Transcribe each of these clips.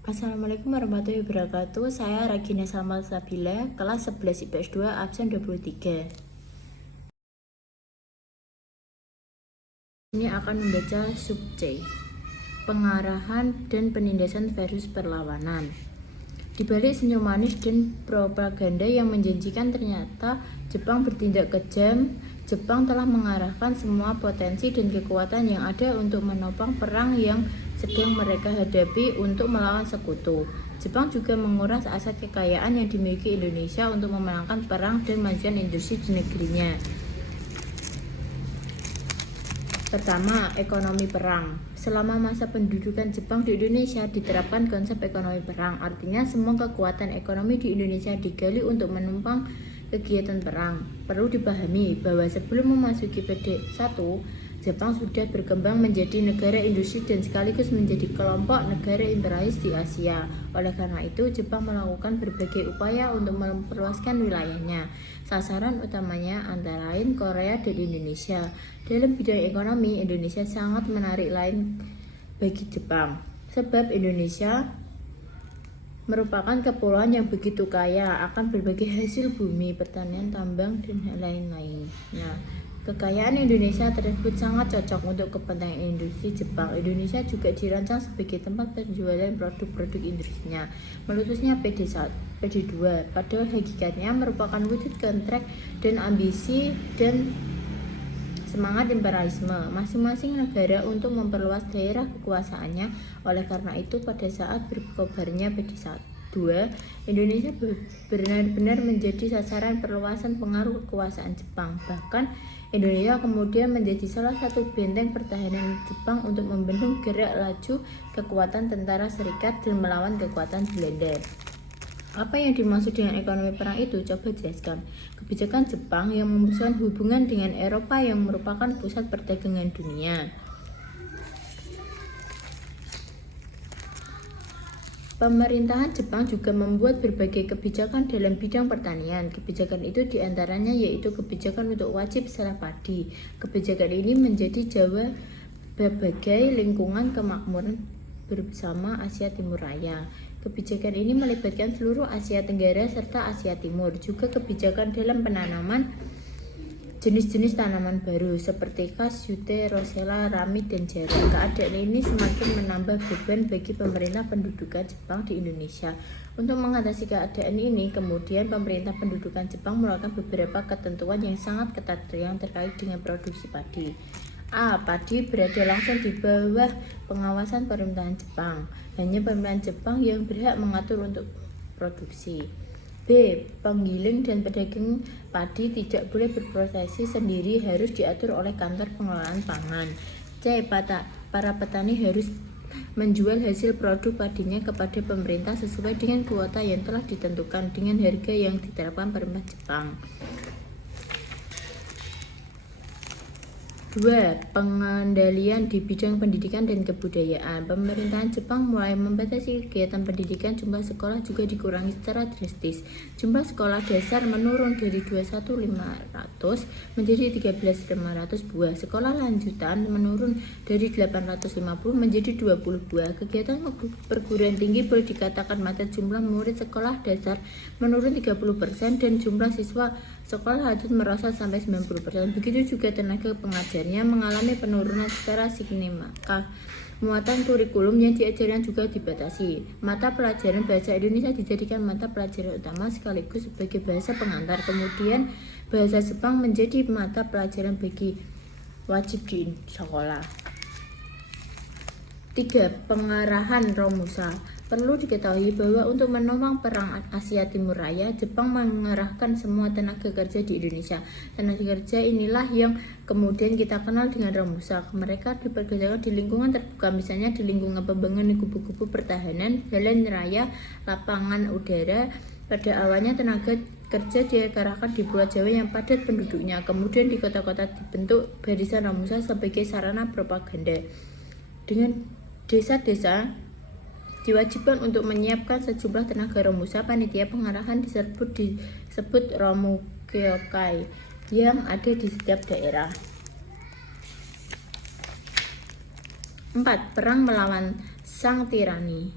Assalamualaikum warahmatullahi wabarakatuh. Saya Regina Salma Sabila, kelas 11 IPS 2, absen 23. Ini akan membaca sub C, pengarahan dan penindasan virus perlawanan. Di balik senyum manis dan propaganda yang menjanjikan, ternyata Jepang bertindak kejam. Jepang telah mengarahkan semua potensi dan kekuatan yang ada untuk menopang perang yang sedang mereka hadapi untuk melawan sekutu. Jepang juga menguras aset kekayaan yang dimiliki Indonesia untuk memenangkan perang dan majuan industri di negerinya. Pertama, ekonomi perang. Selama masa pendudukan Jepang di Indonesia diterapkan konsep ekonomi perang. Artinya semua kekuatan ekonomi di Indonesia digali untuk menumpang kegiatan perang. Perlu dipahami bahwa sebelum memasuki PD1, Jepang sudah berkembang menjadi negara industri dan sekaligus menjadi kelompok negara imperialis di Asia. Oleh karena itu, Jepang melakukan berbagai upaya untuk memperluaskan wilayahnya. Sasaran utamanya antara lain Korea dan Indonesia. Dalam bidang ekonomi, Indonesia sangat menarik lain bagi Jepang, sebab Indonesia merupakan kepulauan yang begitu kaya akan berbagai hasil bumi, pertanian, tambang, dan lain-lain. Nah, kekayaan Indonesia tersebut sangat cocok untuk kepentingan industri Jepang. Indonesia juga dirancang sebagai tempat penjualan produk-produk industrinya. Meletusnya PD2 pada hakikatnya merupakan wujud kontrak dan ambisi dan semangat imperialisme masing-masing negara untuk memperluas daerah kekuasaannya. Oleh karena itu, pada saat berkobarnya PD2, Indonesia benar-benar menjadi sasaran perluasan pengaruh kekuasaan Jepang. Bahkan Indonesia kemudian menjadi salah satu benteng pertahanan Jepang untuk membendung gerak laju kekuatan tentara Serikat dan melawan kekuatan Belanda. Apa yang dimaksud dengan ekonomi perang itu? Coba jelaskan. Kebijakan Jepang yang memutuskan hubungan dengan Eropa yang merupakan pusat perdagangan dunia. Pemerintahan Jepang juga membuat berbagai kebijakan dalam bidang pertanian. Kebijakan itu diantaranya yaitu kebijakan untuk wajib selah padi. Kebijakan ini menjadi Jawa berbagai lingkungan kemakmuran bersama Asia Timur Raya. Kebijakan ini melibatkan seluruh Asia Tenggara serta Asia Timur. Juga kebijakan dalam penanaman jenis-jenis tanaman baru seperti kas, jute, rosella, ramit, dan jaring. Keadaan ini semakin menambah beban bagi pemerintah pendudukan Jepang di Indonesia. Untuk mengatasi keadaan ini, kemudian pemerintah pendudukan Jepang melakukan beberapa ketentuan yang sangat ketat yang terkait dengan produksi padi. A. Padi berada langsung di bawah pengawasan pemerintahan Jepang. Hanya pemerintahan Jepang yang berhak mengatur untuk produksi. B. Penggiling dan pedagang padi tidak boleh berprosesi sendiri, harus diatur oleh kantor pengelolaan pangan. C. Para petani harus menjual hasil produk padinya kepada pemerintah sesuai dengan kuota yang telah ditentukan dengan harga yang diterapkan pemerintah Jepang. 2. Pengendalian di bidang pendidikan dan kebudayaan. Pemerintahan Jepang mulai membatasi kegiatan pendidikan. Jumlah sekolah juga dikurangi secara drastis. Jumlah sekolah dasar menurun dari 21.500 menjadi 13.500 buah. Sekolah lanjutan menurun dari 850 menjadi 20 buah. Kegiatan perguruan tinggi boleh dikatakan mata. Jumlah murid sekolah dasar menurun 30% dan jumlah siswa sekolah lanjut merosot sampai 90%. Begitu juga tenaga pengajarnya mengalami penurunan secara signifikan. Muatan kurikulum yang diajarkan juga dibatasi. Mata pelajaran bahasa Indonesia dijadikan mata pelajaran utama sekaligus sebagai bahasa pengantar. Kemudian bahasa Jepang menjadi mata pelajaran bagi wajib di sekolah. 3. Pengarahan Romusa. Perlu diketahui bahwa untuk menopang perang Asia Timur Raya, Jepang mengerahkan semua tenaga kerja di Indonesia. Tenaga kerja inilah yang kemudian kita kenal dengan Romusa. Mereka dipekerjakan di lingkungan terbuka, misalnya di lingkungan pembangunan kubu-kubu pertahanan, jalan raya, lapangan udara. Pada awalnya tenaga kerja dikerahkan di Pulau Jawa yang padat penduduknya. Kemudian di kota-kota dibentuk barisan Romusa sebagai sarana propaganda. Dengan desa-desa diwajibkan untuk menyiapkan sejumlah tenaga Romusa. Panitia pengarahan disebut Romukyokai yang ada di setiap daerah. 4. Perang melawan sang tirani.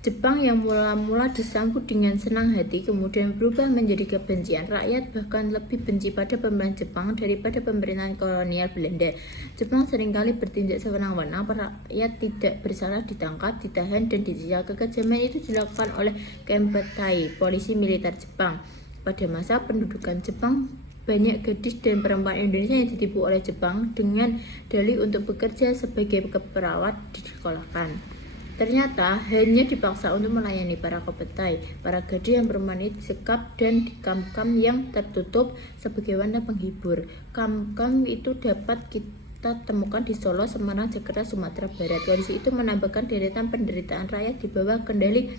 Jepang yang mula-mula disambut dengan senang hati kemudian berubah menjadi kebencian. Rakyat bahkan lebih benci pada pemerintahan Jepang daripada pemerintahan kolonial Belanda. Jepang seringkali bertindak sewenang-wenang, rakyat tidak bersalah ditangkap, ditahan, dan disiksa. Kekejaman itu dilakukan oleh Kempeitai, polisi militer Jepang. Pada masa pendudukan Jepang, banyak gadis dan perempuan Indonesia yang ditipu oleh Jepang dengan dalih untuk bekerja sebagai perawat disekolahkan. Ternyata hanya dipaksa untuk melayani para Kempeitai. Para gadis yang perempuan itu disekap dan di kamp-kamp yang tertutup sebagai wanita penghibur. Kamp-kamp itu dapat kita temukan di Solo, Semarang, Jakarta, Sumatera Barat. Kondisi itu menambahkan deretan penderitaan rakyat di bawah kendali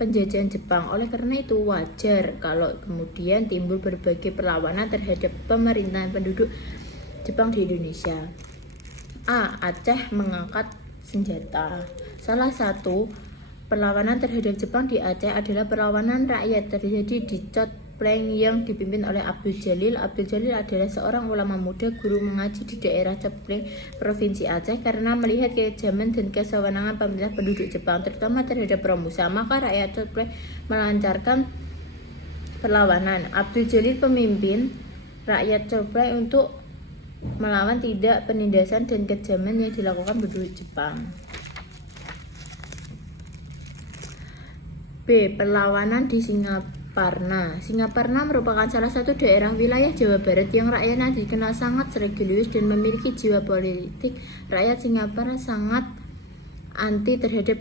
penjajahan Jepang. Oleh karena itu wajar kalau kemudian timbul berbagai perlawanan terhadap pemerintahan penduduk Jepang di Indonesia. Aceh mengangkat senjata. Salah satu perlawanan terhadap Jepang di Aceh adalah perlawanan rakyat terjadi di Cot Pleng yang dipimpin oleh Abdul Jalil. Abdul Jalil adalah seorang ulama muda guru mengaji di daerah Cot Pleng, Provinsi Aceh. Karena melihat kekejaman dan kesewenangan pemerintah penduduk Jepang, terutama terhadap Romusa, maka rakyat Cot Pleng melancarkan perlawanan. Abdul Jalil pemimpin rakyat Cot Pleng untuk melawan tidak penindasan dan kejaman yang dilakukan penduduk Jepang. B. Perlawanan di Singaparna. Singaparna merupakan salah satu daerah wilayah Jawa Barat yang rakyatnya dikenal sangat religius dan memiliki jiwa politik. Rakyat Singaparna sangat anti terhadap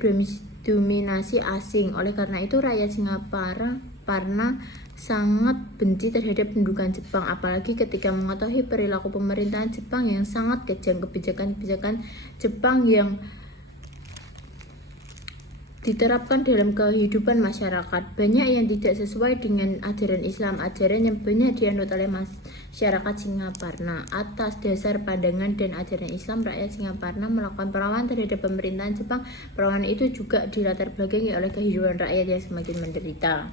dominasi asing. Oleh karena itu rakyat Singaparna sangat benci terhadap pendudukan Jepang, apalagi ketika mengetahui perilaku pemerintahan Jepang yang sangat kejam. Kebijakan-kebijakan Jepang yang diterapkan dalam kehidupan masyarakat banyak yang tidak sesuai dengan ajaran Islam, ajaran yang banyak dianut oleh masyarakat Singaparna. Atas dasar pandangan dan ajaran Islam, rakyat Singaparna melakukan perlawanan terhadap pemerintahan Jepang. Perlawanan itu juga dilatar belakangi oleh kehidupan rakyat yang semakin menderita.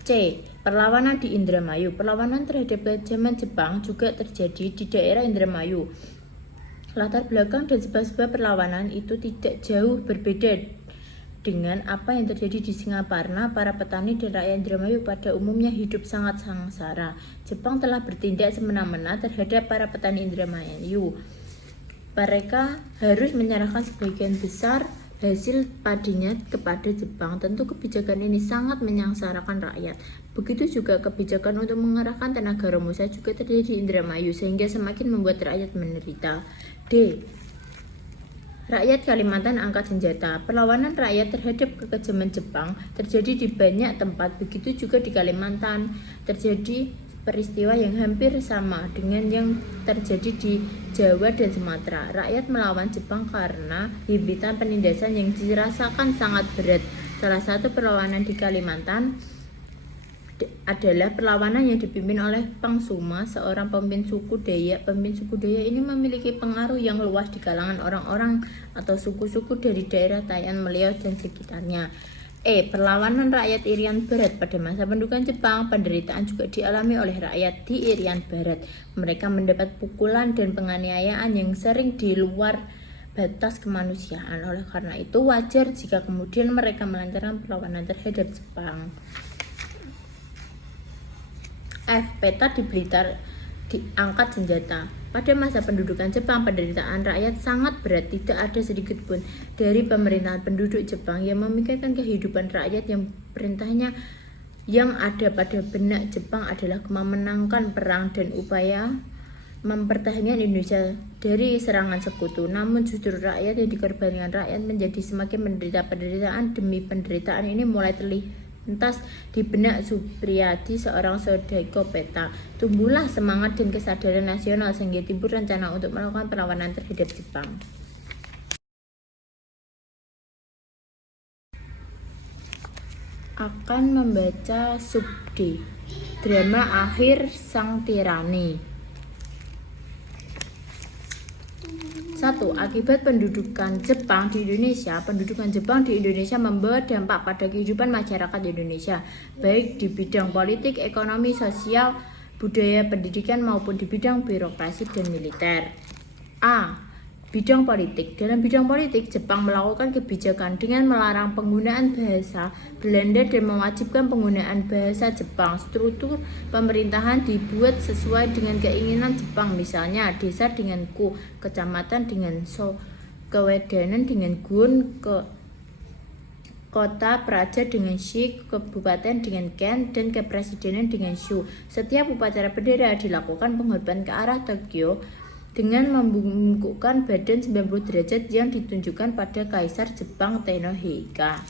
C. Perlawanan di Indramayu. Perlawanan terhadap kekejaman Jepang juga terjadi di daerah Indramayu. Latar belakang dan sebab-sebab perlawanan itu tidak jauh berbeda dengan apa yang terjadi di Singaparna. Para petani dan rakyat Indramayu pada umumnya hidup sangat sengsara. Jepang telah bertindak semena-mena terhadap para petani Indramayu. Mereka harus menyerahkan sebagian besar hasil padinya kepada Jepang. Tentu kebijakan ini sangat menyengsarakan rakyat. Begitu juga kebijakan untuk mengerahkan tenaga Romusa juga terjadi di Indramayu, sehingga semakin membuat rakyat menderita. D. Rakyat Kalimantan angkat senjata. Perlawanan rakyat terhadap kekejaman Jepang terjadi di banyak tempat. Begitu juga di Kalimantan. Terjadi peristiwa yang hampir sama dengan yang terjadi di Jawa dan Sumatera. Rakyat melawan Jepang karena himpitan penindasan yang dirasakan sangat berat. Salah satu perlawanan di Kalimantan adalah perlawanan yang dipimpin oleh Pangsuma, seorang pemimpin suku Dayak. Pemimpin suku Dayak ini memiliki pengaruh yang luas di kalangan orang-orang atau suku-suku dari daerah Tayan, Meliau, dan sekitarnya. Perlawanan rakyat Irian Barat. Pada masa pendudukan Jepang, penderitaan juga dialami oleh rakyat di Irian Barat. Mereka mendapat pukulan dan penganiayaan yang sering di luar batas kemanusiaan. Oleh karena itu wajar jika kemudian mereka melancarkan perlawanan terhadap Jepang. F. Peta di Blitar diangkat senjata. Pada masa pendudukan Jepang, penderitaan rakyat sangat berat. Tidak ada sedikit pun dari pemerintahan penduduk Jepang yang memikirkan kehidupan rakyat. Yang perintahnya yang ada pada benak Jepang adalah memenangkan perang dan upaya mempertahankan Indonesia dari serangan sekutu. Namun justru rakyat yang dikorbankan rakyat menjadi semakin menderita. Penderitaan demi penderitaan ini mulai terlintas di benak Supriyadi, seorang sodeko peta. Tumbuhlah semangat dan kesadaran nasional sehingga timbul rencana untuk melakukan perlawanan terhadap Jepang. Akan membaca sub D. Drama Akhir Sang Tirani. 1. Akibat pendudukan Jepang di Indonesia. Pendudukan Jepang di Indonesia membawa dampak pada kehidupan masyarakat Indonesia, baik di bidang politik, ekonomi, sosial, budaya, pendidikan, maupun di bidang birokrasi dan militer. A. Bidang politik. Dalam bidang politik, Jepang melakukan kebijakan dengan melarang penggunaan bahasa Belanda dan mewajibkan penggunaan bahasa Jepang. Struktur pemerintahan dibuat sesuai dengan keinginan Jepang, misalnya desa dengan ku, kecamatan dengan so, kewedanan dengan gun, kota praja dengan shi, kabupaten dengan ken, dan kepresidenan dengan shu. Setiap upacara bendera dilakukan penghormatan ke arah Tokyo dengan membungkukkan badan 90 derajat yang ditunjukkan pada Kaisar Jepang Tennohei-ka.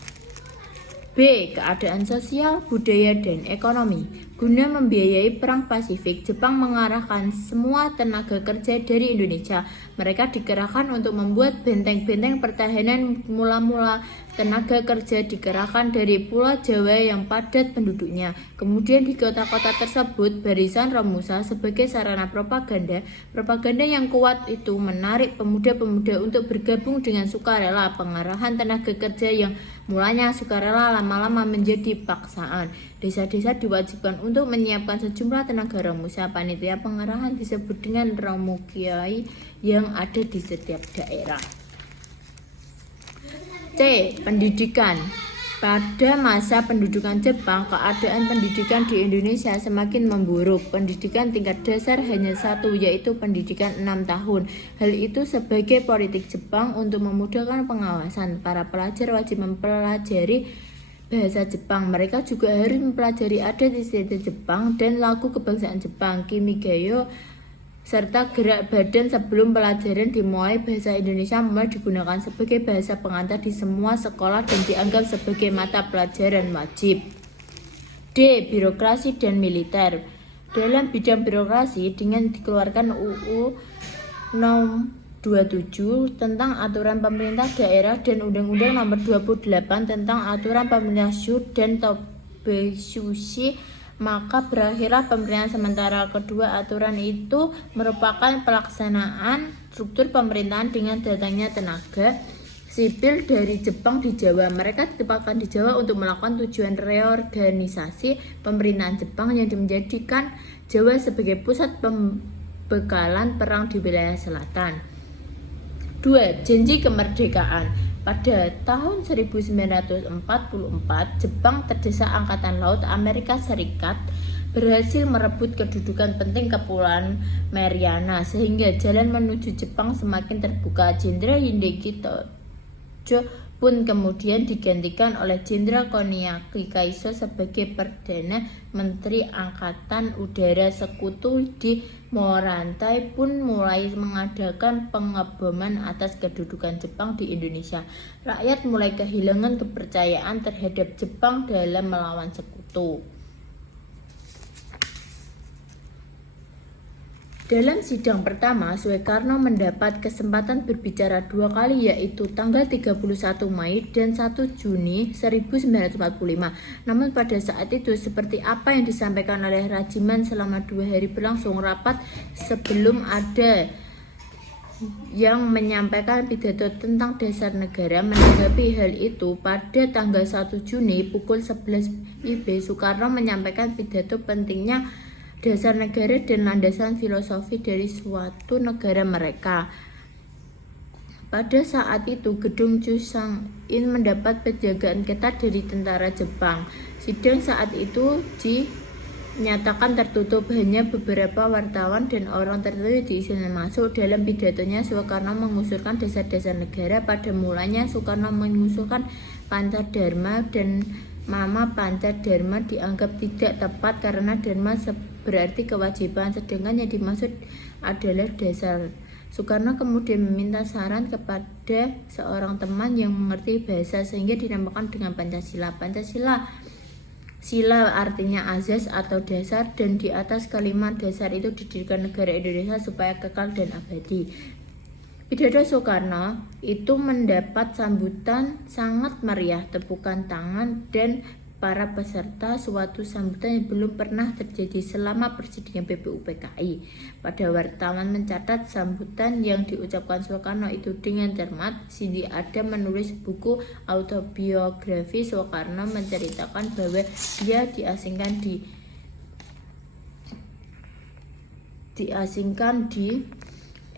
B. Keadaan sosial, budaya, dan ekonomi. Guna membiayai Perang Pasifik, Jepang mengarahkan semua tenaga kerja dari Indonesia. Mereka dikerahkan untuk membuat benteng-benteng pertahanan. Mula-mula tenaga kerja dikerahkan dari Pulau Jawa yang padat penduduknya. Kemudian di kota-kota tersebut, barisan Romusa sebagai sarana propaganda. Propaganda yang kuat itu menarik pemuda-pemuda untuk bergabung dengan sukarela. Pengarahan tenaga kerja yang mulanya sukarela lama-lama menjadi paksaan. Desa-desa diwajibkan untuk menyiapkan sejumlah tenaga Romusa. Panitia pengarahan disebut dengan Romukiai yang ada di setiap daerah. C. Pendidikan. Pada masa pendudukan Jepang, keadaan pendidikan di Indonesia semakin memburuk. Pendidikan tingkat dasar hanya satu, yaitu pendidikan 6 tahun. Hal itu sebagai politik Jepang untuk memudahkan pengawasan. Para pelajar wajib mempelajari bahasa Jepang. Mereka juga harus mempelajari adat istiadat Jepang dan lagu kebangsaan Jepang, Kimigayo, serta gerak badan. Sebelum pelajaran dimulai, bahasa Indonesia mulai digunakan sebagai bahasa pengantar di semua sekolah dan dianggap sebagai mata pelajaran wajib. D. Birokrasi dan militer. Dalam bidang birokrasi, dengan dikeluarkan UU Nom. 27 tentang aturan pemerintah daerah dan Undang-Undang Nomor 28 tentang aturan pemerintah Shu dan Tobeshushi, maka berakhirlah pemerintahan sementara. Kedua aturan itu merupakan pelaksanaan struktur pemerintahan dengan datangnya tenaga sipil dari Jepang di Jawa. Mereka ditempatkan di Jawa untuk melakukan tujuan reorganisasi pemerintahan Jepang yang menjadikan Jawa sebagai pusat pembekalan perang di wilayah selatan. 2. Janji kemerdekaan. Pada tahun 1944, Jepang terdesak Angkatan Laut Amerika Serikat berhasil merebut kedudukan penting Kepulauan Mariana, sehingga jalan menuju Jepang semakin terbuka. Jenderal Hideki Tojo pun kemudian digantikan oleh Jenderal Koniaki Kaiso sebagai Perdana Menteri Angkatan Udara. Sekutu di Morantai pun mulai mengadakan pengeboman atas kedudukan Jepang di Indonesia. Rakyat mulai kehilangan kepercayaan terhadap Jepang dalam melawan sekutu. Dalam sidang pertama, Soekarno mendapat kesempatan berbicara 2 kali, yaitu tanggal 31 Mei dan 1 Juni 1945. Namun pada saat itu, seperti apa yang disampaikan oleh Rajiman selama 2 hari berlangsung rapat sebelum ada yang menyampaikan pidato tentang dasar negara. Menanggapi hal itu, pada tanggal 1 Juni pukul 11 WIB, Soekarno menyampaikan pidato pentingnya dasar negara dan landasan filosofi dari suatu negara mereka. Pada saat itu, gedung Chusang-in mendapat penjagaan ketat dari tentara Jepang. Sidang saat itu dinyatakan tertutup, hanya beberapa wartawan dan orang tertentu diizinkan masuk. Dalam pidatonya, Soekarno mengusulkan dasar-dasar negara. Pada mulanya, Soekarno mengusulkan Pancadharma dan Mama Pancadharma dianggap tidak tepat karena Dharma berarti kewajiban, sedangkan yang dimaksud adalah dasar. Soekarno kemudian meminta saran kepada seorang teman yang mengerti bahasa sehingga dinamakan dengan Pancasila. Pancasila sila artinya azas atau dasar, dan di atas kalimat dasar itu didirikan negara Indonesia supaya kekal dan abadi. Pidato Soekarno itu mendapat sambutan sangat meriah, tepukan tangan dan para peserta, suatu sambutan yang belum pernah terjadi selama persidangan BPUPKI. Pada wartawan mencatat sambutan yang diucapkan Soekarno itu dengan cermat. Cindy Adam menulis buku autobiografi Soekarno menceritakan bahwa dia diasingkan di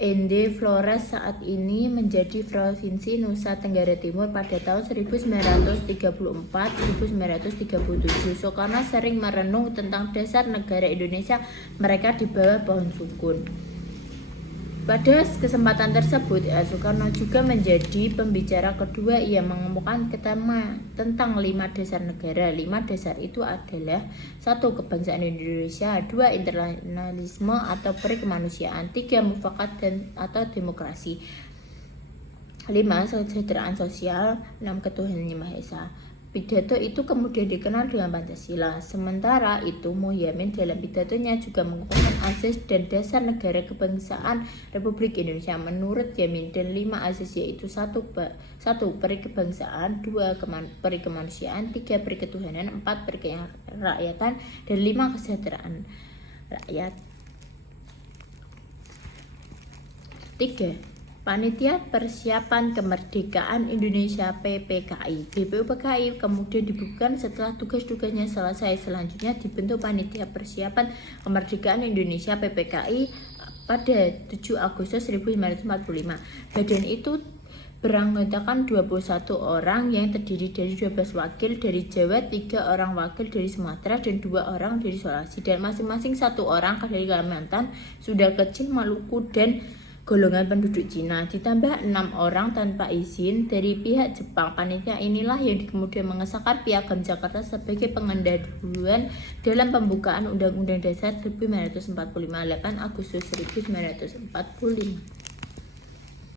Ende Flores saat ini menjadi Provinsi Nusa Tenggara Timur pada tahun 1934-1937. Soekarno sering merenung tentang dasar negara Indonesia, mereka di bawah pohon sukun. Pada kesempatan tersebut, Soekarno juga menjadi pembicara kedua. Ia mengemukakan tentang 5 dasar negara. 5 dasar itu adalah 1. Kebangsaan Indonesia, 2. Internasionalisme atau perikemanusiaan, 3. Mufakat atau demokrasi, 5. Kesejahteraan sosial, 6. Ketuhanan Yang Maha Esa. Pidato itu kemudian dikenal dengan Pancasila. Sementara itu, Muhyiddin dalam pidatonya juga mengukuhkan asas dan dasar negara kebangsaan Republik Indonesia. Menurut Yamin, dan 5 asas yaitu 1. Perikebangsaan, 2. Perikemanusiaan, 3. Periketuhanan, 4. Perikerakyatan, dan 5. Kesejahteraan rakyat. 3. Panitia Persiapan Kemerdekaan Indonesia (PPKI). BPUPKI kemudian dibubarkan setelah tugas-tugasnya selesai. Selanjutnya dibentuk Panitia Persiapan Kemerdekaan Indonesia (PPKI) pada 7 Agustus 1945. Badan itu beranggotakan 21 orang yang terdiri dari 12 wakil dari Jawa, 3 orang wakil dari Sumatera, dan 2 orang dari Sulawesi, dan masing-masing 1 orang dari Kalimantan, Sunda Kecil, Maluku, dan golongan penduduk Cina, ditambah 6 orang tanpa izin dari pihak Jepang. Panitia inilah yang kemudian mengesahkan Piagam Jakarta sebagai penanda duluan dalam pembukaan Undang-Undang Dasar 1945, 8 Agustus 1945.